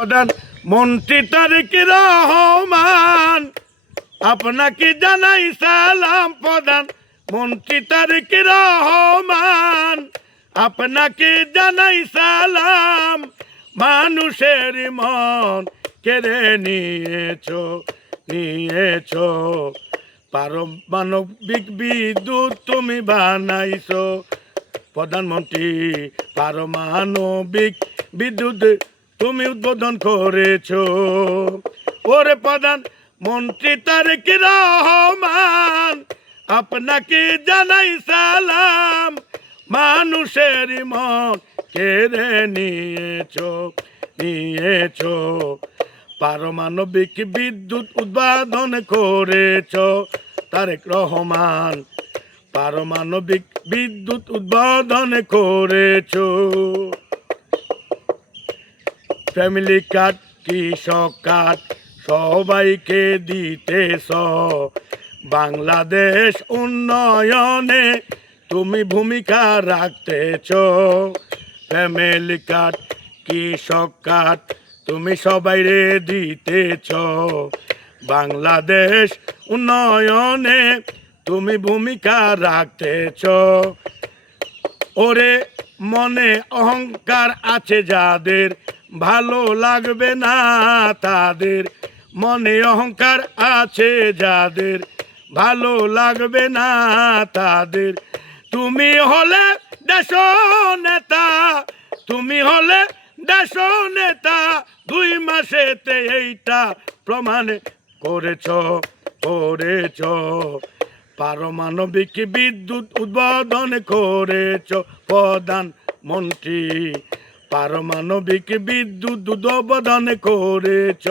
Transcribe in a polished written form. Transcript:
প্রধানমন্ত্রী তারেক রহমান আপনাকে জানাই সালাম। প্রধানমন্ত্রী তারেক রহমান আপনাকে জানাই সালাম। মানুষের মন কেড়ে নিয়েছো পারমাণবিক বিদ্যুৎ তুমি বানাইছো। প্রধানমন্ত্রী পারমাণবিক বিদ্যুৎ তুমি উদ্বোধন করেছো। ওরে প্রধানমন্ত্রী তারেক রহমান আপনাকে জানাই সালাম। মানুষের মন কেড়ে নিয়েছো পারমাণবিক বিদ্যুৎ উদ্বোধন করেছো। তারেক রহমান পারমাণবিক বিদ্যুৎ উদ্বোধন করেছো। ফ্যামিলি কার্ড কৃষক কার্ড সবাইকে দিতেছ। বাংলাদেশ উন্নয়নে তুমি ভূমিকা রাখতেছ। ফ্যামিলি কার্ড কৃষক কার্ড তুমি সবাইরে দিতেছ। বাংলাদেশ উন্নয়নে তুমি ভূমিকা রাখতেছ। ওরে মনে অহংকার আছে যাদের ভালো লাগবে না তাদের। মনে অহংকার আছে যাদের ভালো লাগবে না তাদের। তুমি হলে দেশ নেতা, তুমি হলে দেশ নেতা। 2 মাসেতে এইটা প্রমাণ করেছ। পারমাণবিক বিদ্যুৎ উদ্বোধন করেছ। প্রধানমন্ত্রী পারমাণবিক বিদ্যুৎ উদ্বোধন করেছ।